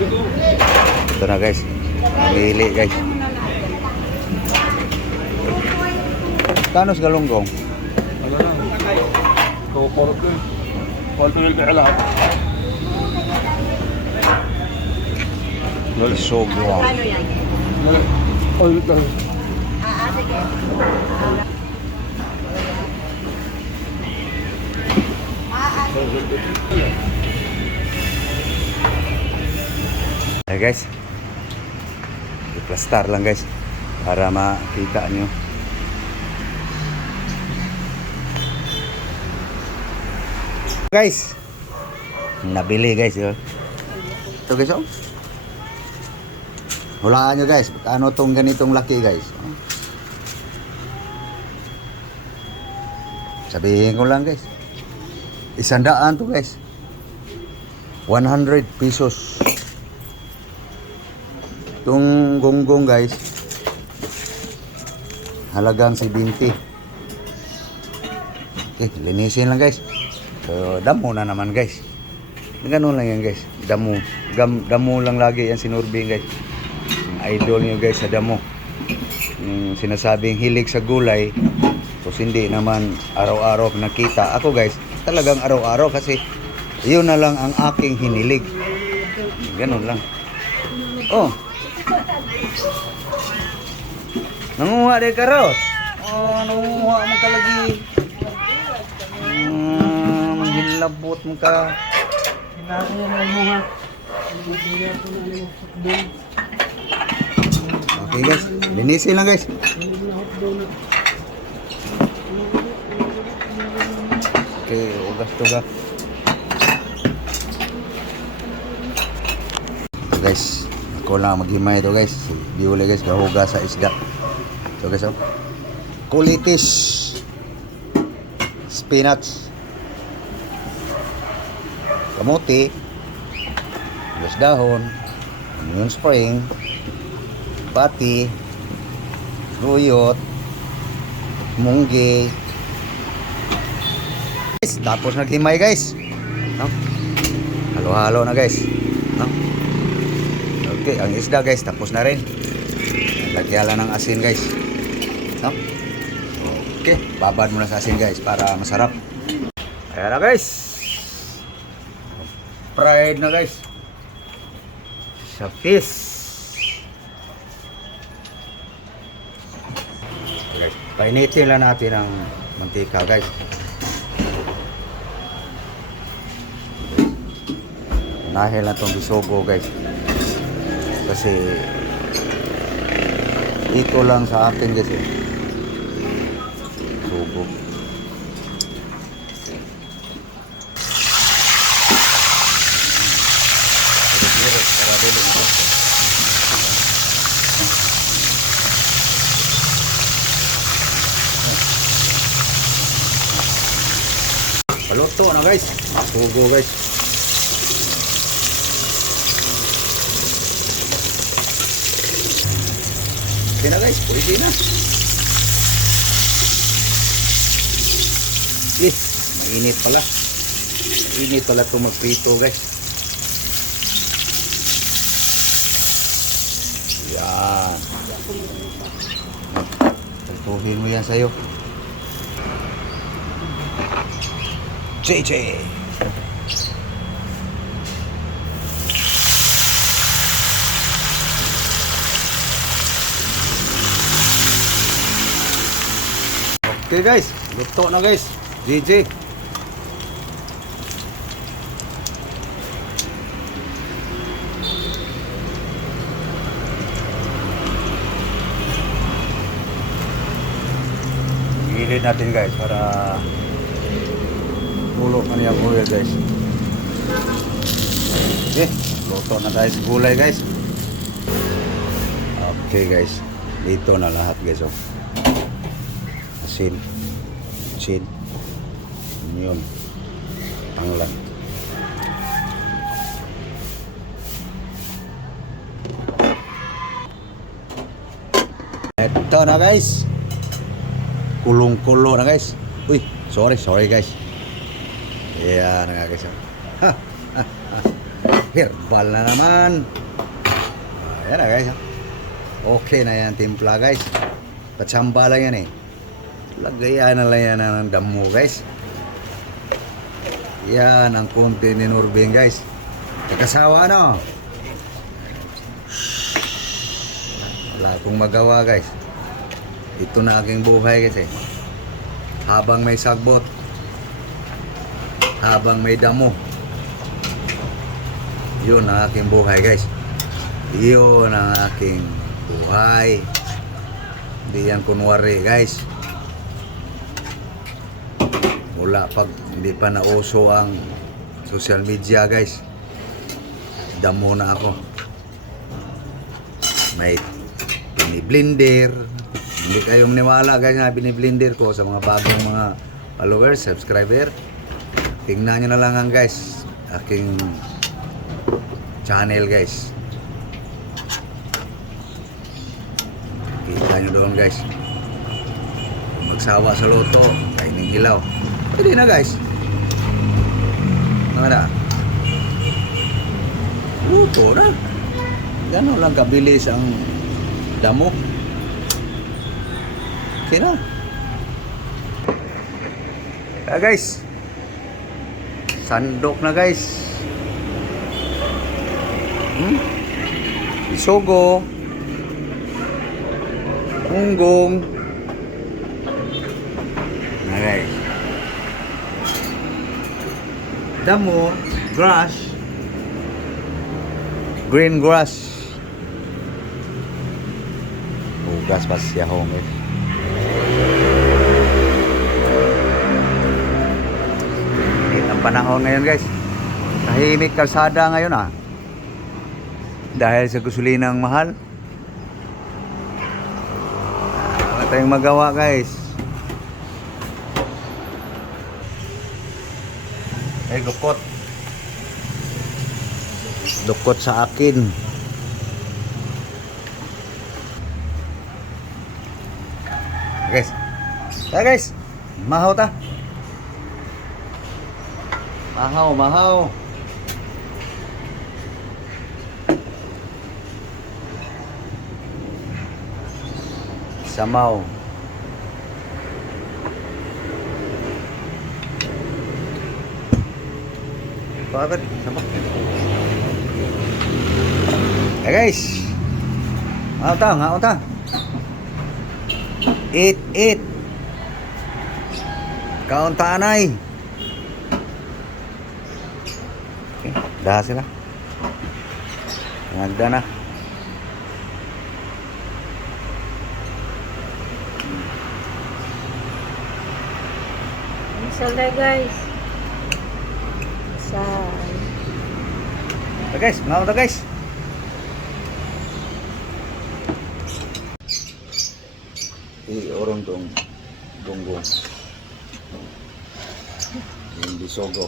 Ito na guys. Namili guys. Kano sa galunggong? Ano lang? Kupor ko eh. Kumpul ka lahat. Isogo. Ano yan? Oil ka. Sige. Hey guys. I-plastar lang guys para makita nyo. Guys, nabili guys yun. Ito guys oh. Hulaan nyo guys, ano tong ganitong laki guys. Sabihin ko lang guys, 100 to guys. 100 pesos. Itong gonggong guys, halagang 70. Okay, linisin lang guys. So, damo na naman guys. Ganun lang yan guys. Damo. Damo lang lagi yan sinurbing guys. Idol nyo guys sa damo. Yung sinasabing hilig sa gulay. Tapos hindi naman araw-araw nakita. Ako guys, talagang araw-araw kasi yun na lang ang aking hinilig. Ganun lang. Oh. Nanguha din karot. Oh, nanguha mo ka lagi. Labot mo ka. Okay guys, linisin lang guys. Okay, ugas-tugas. Guys, ako lang maghimay ito guys. Si Biole guys, gahuga sa isda. So guys, oh. Kulitis, spinach, kamote, gas dahon, onion spring, pati, ruyot, mungge. Guys, tapos naghimay guys. No? Halo-halo na guys. No? Okay, ang isda guys, tapos na rin. Lagyan lang ng asin guys. No? Okay, babad muna sa asin guys para masarap. Ayan na guys. Fried na guys. Sa fish. Guys, painitin lang natin ang mantika guys. Nahil na itong bisogo guys. Kasi ito lang sa atin guys eh. Subo. Paluto na guys. Sugo guys. Okay na guys, pwede na. Mainit pala. Mainit pala itong magprito guys. Yan. Pagtuhin mo yan sa'yo. JJ. Okay guys, luto na guys. JJ. Gilid natin guys para tulo man yung oil guys. Okay, luto na tayo sa gulay guys. Okay guys, dito na lahat guys oh. Asin, onion, tanglan. Ito na guys. Kulong-kulo na guys. Uy, sorry guys. Ayan na nga guys. Ha, ha, ha. Herbal na naman. Ayan na guys. Okay na yan timpla guys. Patsamba lang yan eh. Lagayan na lang yan ng damo guys. Yan ang konti ni Nurbing guys. Nakasawa no? Wala akong magawa guys. Ito na aking buhay guys eh. Habang may sagbot, habang may damo, yun ang aking buhay guys. Yun ang aking buhay. Hindi yan kunwari guys. Wala pag hindi pa nauso ang social media guys. Damo na ako. May biniblender. Hindi kayong niwala guys na biniblender ko sa mga bagong mga followers, subscriber. Tingnan nyo na lang ang guys aking channel guys. Kita nyo doon guys. Kung magsawa sa loto, kainin ilaw. Pwede na guys. Ano na? Luto na. Gano'n lang kabilis ang damo. Okay na. Guys. Sandok na guys. Isogo. Unggong. Na guys. Damo, grass. Green grass. Hugas pa siya home guys. Ang panahon ngayon guys, tahimik kalsada ngayon dahil sa gasolinang mahal. Wala tayong magawa guys. Ay dukot sa akin. Guys, guys, mahaw ta. Mahaw. Samaw. Bakit? Sama. Guys. Ngao ta. Eat. Kaon ta anay. Okay, dah sila. Nagda na. Salda guys. Guys, ngao ta guys. Orang dong bonggong. Yung bisogo.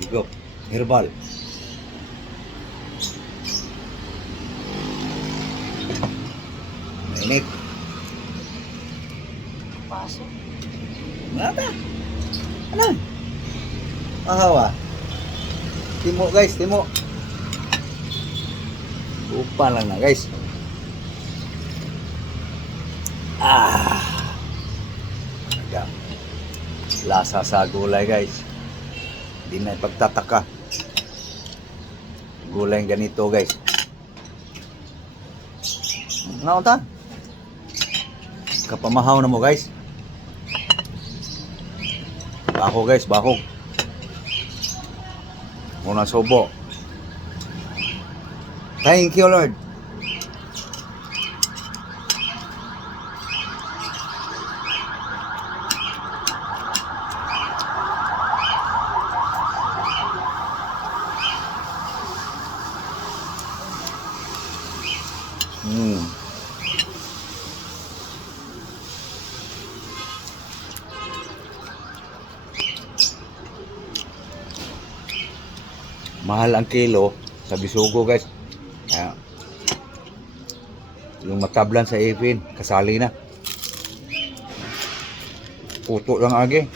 Higop, herbal. Mainit. Pasok. Mata. Ano? Ahawa. Timo guys, timo. Upa lang na guys. Lasa sa gulay guys. Hindi na ipagtataka. Gulay ganito guys. Ngaon ta? Kapamahaw na mo guys. Bako guys, bako. Muna sobo. Thank you Lord. Mahal ang kilo sa bisugo guys. Kaya, yung matablan sa ipin, kasali na. Puto lang agi.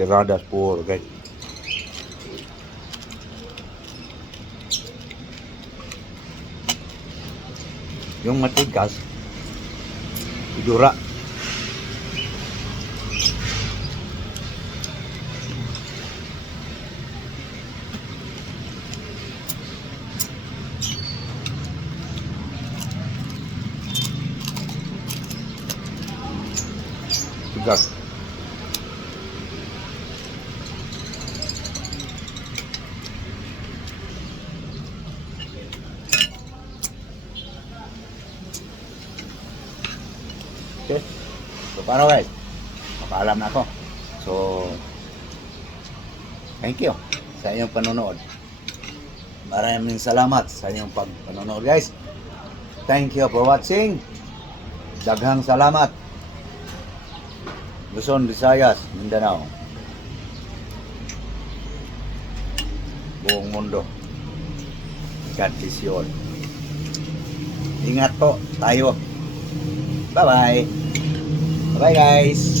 tiradas puro guys. Yung matigas, idura. Tigas. Okay. So, paano guys? Papaalam na ako. So, thank you sa inyong panonood. Maraming salamat sa inyong panonood guys. Thank you for watching. Daghang salamat. Luzon, Visayas, Mindanao. Buong mundo. God bless you all. Ingat po tayo. Bye-bye. Bye guys.